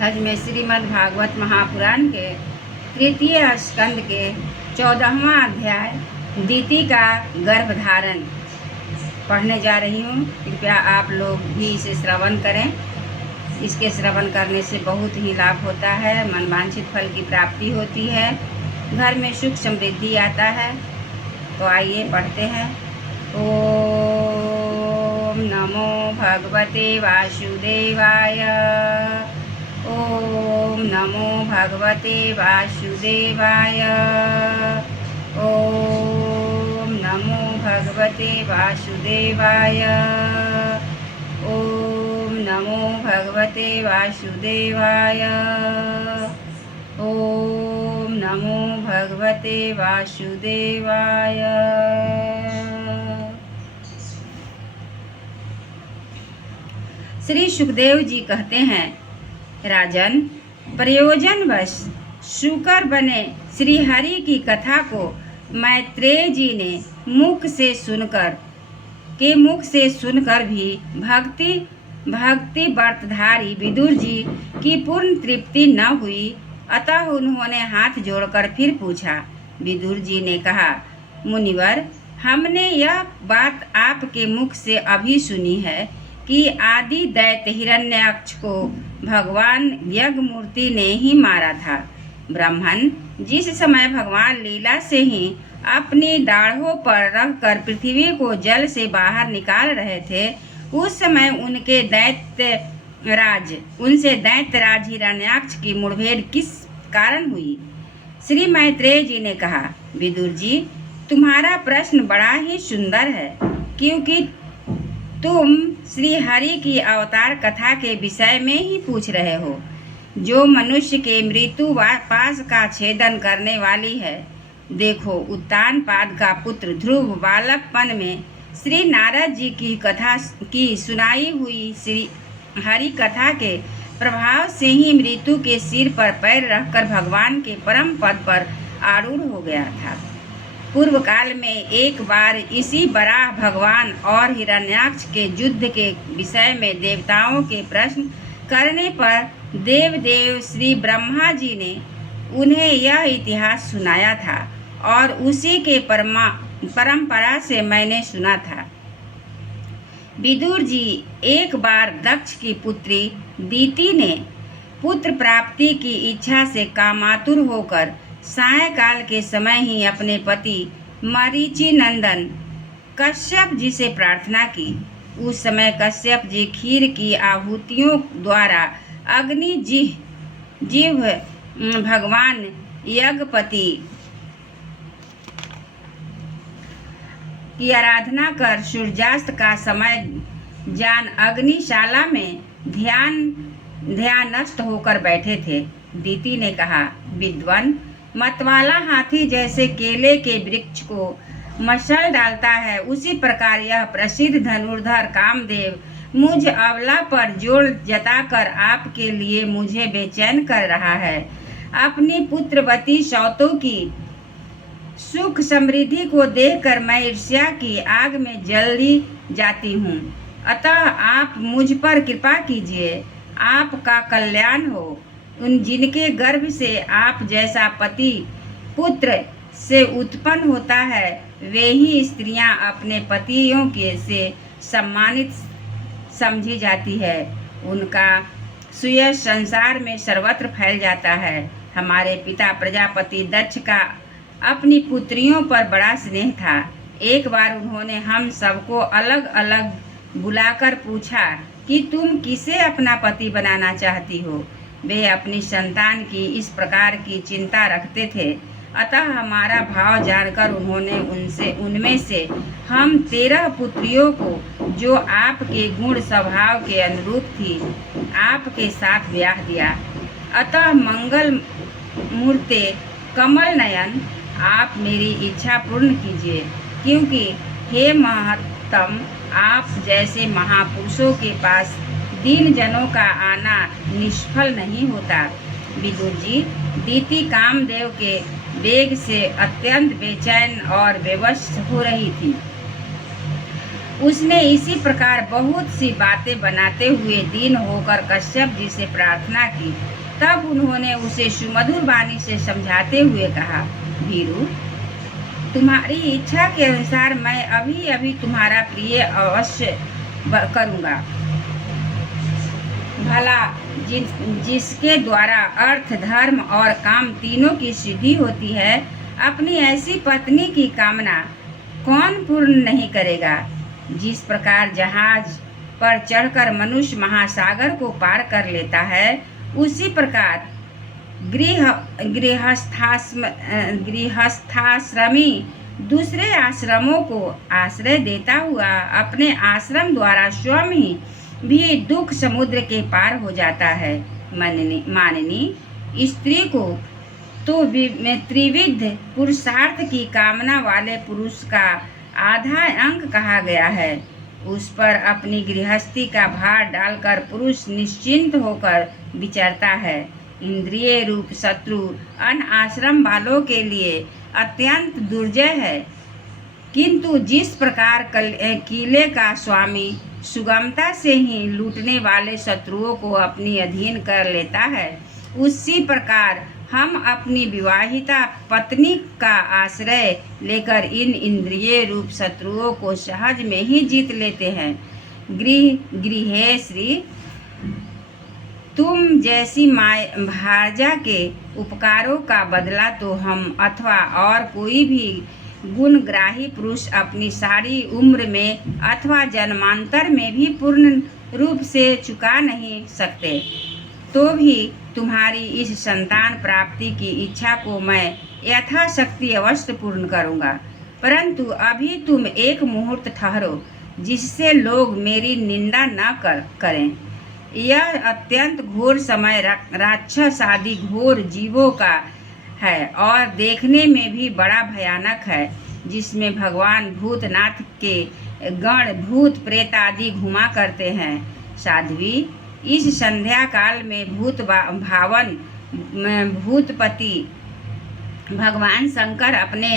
हज में श्रीमद् भागवत महापुराण के तृतीय स्कंद के 14वां अध्याय दीति का गर्भधारण पढ़ने जा रही हूँ। कृपया आप लोग भी इसे श्रवण करें। इसके श्रवण करने से बहुत ही लाभ होता है, मनवांछित फल की प्राप्ति होती है, घर में सुख समृद्धि आता है। तो आइए पढ़ते हैं। ओम नमो भगवते वासुदेवाय। ओम नमो भगवते वासुदेवाय। ओम नमो भगवते वासुदेवाय। ओम नमो भगवते वासुदेवाय। ओम नमो भगवते वासुदेवाय। श्री सुखदेव जी कहते हैं, राजन, प्रयोजनवश शुकर बने श्री हरि की कथा को मैत्रेय जी ने मुख से सुनकर भी भक्ति व्रतधारी विदुर जी की पूर्ण तृप्ति न हुई। अतः उन्होंने हाथ जोड़कर फिर पूछा। विदुर जी ने कहा, मुनिवर, हमने यह बात आपके मुख से अभी सुनी है कि आदि दैत्य हिरण्याक्ष को भगवान यज्ञमूर्ति ने ही मारा था। ब्राह्मण जिस समय भगवान लीला से ही अपनी दाढ़ों पर रखकर पृथ्वी को जल से बाहर निकाल रहे थे, उस समय उनसे दैत्यराज हिरण्याक्ष की मुठभेड़ किस कारण हुई? श्री मैत्रेय जी ने कहा, विदुर जी, तुम्हारा प्रश्न बड़ा ही सुंदर है, क्योंकि तुम श्री हरि की अवतार कथा के विषय में ही पूछ रहे हो, जो मनुष्य के मृत्यु पाश का छेदन करने वाली है। देखो, उत्तानपाद का पुत्र ध्रुव बालकपन में श्री नारद जी की कथा की सुनाई हुई श्री हरि कथा के प्रभाव से ही मृत्यु के सिर पर पैर रखकर भगवान के परम पद पर आरूढ़ हो गया था। पूर्व काल में एक बार इसी बराह भगवान और हिरण्याक्ष के युद्ध के विषय में देवताओं के प्रश्न करने पर देव श्री ब्रह्मा जी ने उन्हें यह इतिहास सुनाया था और उसी के परंपरा से मैंने सुना था। विदुर जी, एक बार दक्ष की पुत्री दीति ने पुत्र प्राप्ति की इच्छा से कामातुर होकर सायंकाल के समय ही अपने पति मरीचि नंदन कश्यप जी से प्रार्थना की। उस समय कश्यप जी खीर की आहुतियों द्वारा अग्नि जीव भगवान यज्ञपति की आराधना कर सूर्यास्त का समय जान अग्निशाला में ध्यानस्थ होकर बैठे थे। दीति ने कहा, विद्वान, मतवाला हाथी जैसे केले के वृक्ष को मशाल डालता है, उसी प्रकार यह प्रसिद्ध धनुर्धर कामदेव मुझ अबला पर जोर जताकर आपके लिए मुझे बेचैन कर रहा है। अपनी पुत्रवती सौतों की सुख समृद्धि को देखकर मैं ईर्ष्या की आग में जली जाती हूँ। अतः आप मुझ पर कृपा कीजिए, आपका कल्याण हो। उन जिनके गर्भ से आप जैसा पति पुत्र से उत्पन्न होता है, वे ही स्त्रियां अपने पतियों के से सम्मानित समझी जाती है। उनका सुयश संसार में सर्वत्र फैल जाता है। हमारे पिता प्रजापति दक्ष का अपनी पुत्रियों पर बड़ा स्नेह था। एक बार उन्होंने हम सबको अलग अलग बुलाकर पूछा कि तुम किसे अपना पति बनाना चाहती हो। वे अपनी संतान की इस प्रकार की चिंता रखते थे। अतः हमारा भाव जानकर उन्होंने उनमें से हम 13 पुत्रियों को, जो आपके गुण स्वभाव के अनुरूप थी, आपके साथ ब्याह दिया। अतः मंगल मूर्ते कमल नयन, आप मेरी इच्छा पूर्ण कीजिए, क्योंकि हे महत्तम, आप जैसे महापुरुषों के पास दीन जनों का आना निष्फल नहीं होता। विदुर जी, दीति कामदेव के वेग से अत्यंत बेचैन और बेवश हो रही थी। उसने इसी प्रकार बहुत सी बातें बनाते हुए दीन होकर कश्यप जी से प्रार्थना की। तब उन्होंने उसे सुमधुर वाणी से समझाते हुए कहा, भीरु, तुम्हारी इच्छा के अनुसार मैं अभी अभी तुम्हारा प्रिय अवश्य करूँगा। भला जिसके द्वारा अर्थ, धर्म और काम तीनों की सिद्धि होती है, अपनी ऐसी पत्नी की कामना कौन पूर्ण नहीं करेगा। जिस प्रकार जहाज पर चढ़कर मनुष्य महासागर को पार कर लेता है, उसी प्रकार गृहस्थाश्रमी दूसरे आश्रमों को आश्रय देता हुआ अपने आश्रम द्वारा स्वयं ही भी दुख समुद्र के पार हो जाता है। माननी स्त्री को तो त्रिविध पुरुषार्थ की कामना वाले पुरुष का आधा अंग कहा गया है। उस पर अपनी गृहस्थी का भार डालकर पुरुष निश्चिंत होकर विचरता है। इंद्रिय रूप शत्रु अन आश्रम वालों के लिए अत्यंत दुर्जय है, किंतु जिस प्रकार किले का स्वामी सुगमता से ही लूटने वाले शत्रुओं को अपनी अधीन कर लेता है, उसी प्रकार हम अपनी विवाहिता पत्नी का आश्रय लेकर इन इंद्रिय रूप शत्रुओं को सहज में ही जीत लेते हैं। गृहेश्री, तुम जैसी भार्या के उपकारों का बदला तो हम अथवा और कोई भी गुणग्राही पुरुष अपनी सारी उम्र में अथवा जन्मांतर में भी पूर्ण रूप से चुका नहीं सकते। तो भी तुम्हारी इस संतान प्राप्ति की इच्छा को मैं यथाशक्ति अवश्य पूर्ण करूँगा। परंतु अभी तुम एक मुहूर्त ठहरो, जिससे लोग मेरी निंदा न करें। यह अत्यंत घोर समय राक्षस आदि घोर जीवों का है और देखने में भी बड़ा भयानक है, जिसमें भगवान भूतनाथ के गण भूत प्रेत आदि घुमा करते हैं। साध्वी, इस संध्या काल में भावन भूतपति भगवान शंकर अपने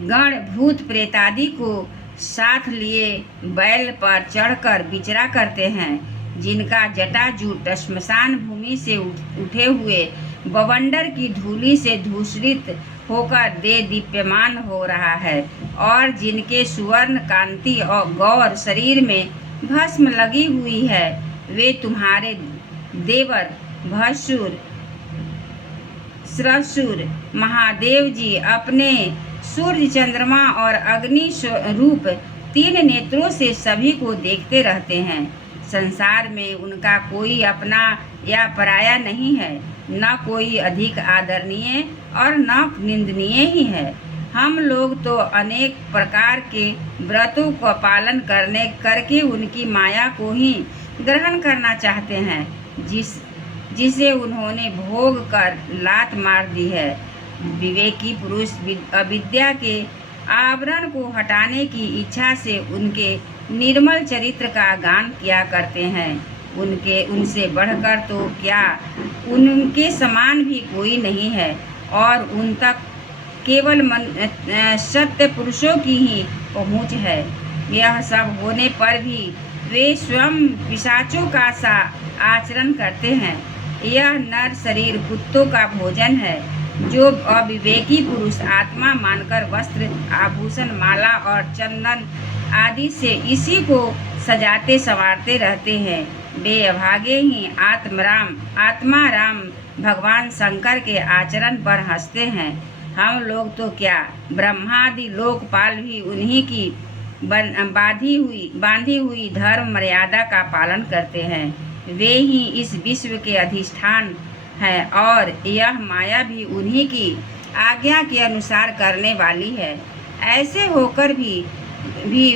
गण भूत प्रेतादि को साथ लिए बैल पर चढ़कर विचरा करते हैं, जिनका जटाजूट श्मशान भूमि से उठे हुए बवंडर की धूलि से धूसरित होकर दे दीप्यमान हो रहा है और जिनके सुवर्ण कांति और गौर शरीर में भस्म लगी हुई है। वे तुम्हारे देवर भस्सुर श्रसुर महादेव जी अपने सूर्य, चंद्रमा और अग्नि रूप 3 नेत्रों से सभी को देखते रहते हैं। संसार में उनका कोई अपना या पराया नहीं है, न कोई अधिक आदरणीय और न निंदनीय ही है। हम लोग तो अनेक प्रकार के व्रतों का पालन करके उनकी माया को ही ग्रहण करना चाहते हैं, जिसे उन्होंने भोग कर लात मार दी है। विवेकी पुरुष अविद्या के आवरण को हटाने की इच्छा से उनके निर्मल चरित्र का गान किया करते हैं। उनसे बढ़कर तो क्या उनके समान भी कोई नहीं है और उन तक केवल सत्य पुरुषों की ही पहुँच है। यह सब होने पर भी वे स्वयं पिशाचों का सा आचरण करते हैं। यह नर शरीर कुत्तों का भोजन है। जो अविवेकी पुरुष आत्मा मानकर वस्त्र, आभूषण, माला और चंदन आदि से इसी को सजाते संवारते रहते हैं, वे अभागे ही आत्मा राम भगवान शंकर के आचरण पर हंसते हैं। हम लोग तो क्या, ब्रह्मादि लोकपाल भी उन्हीं की बांधी हुई धर्म मर्यादा का पालन करते हैं। वे ही इस विश्व के अधिष्ठान है और यह माया भी उन्हीं की आज्ञा के अनुसार करने वाली है। ऐसे होकर भी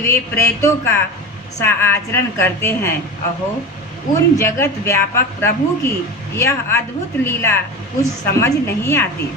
वे प्रेतों का सा आचरण करते हैं। अहो, उन जगत व्यापक प्रभु की यह अद्भुत लीला कुछ समझ नहीं आती।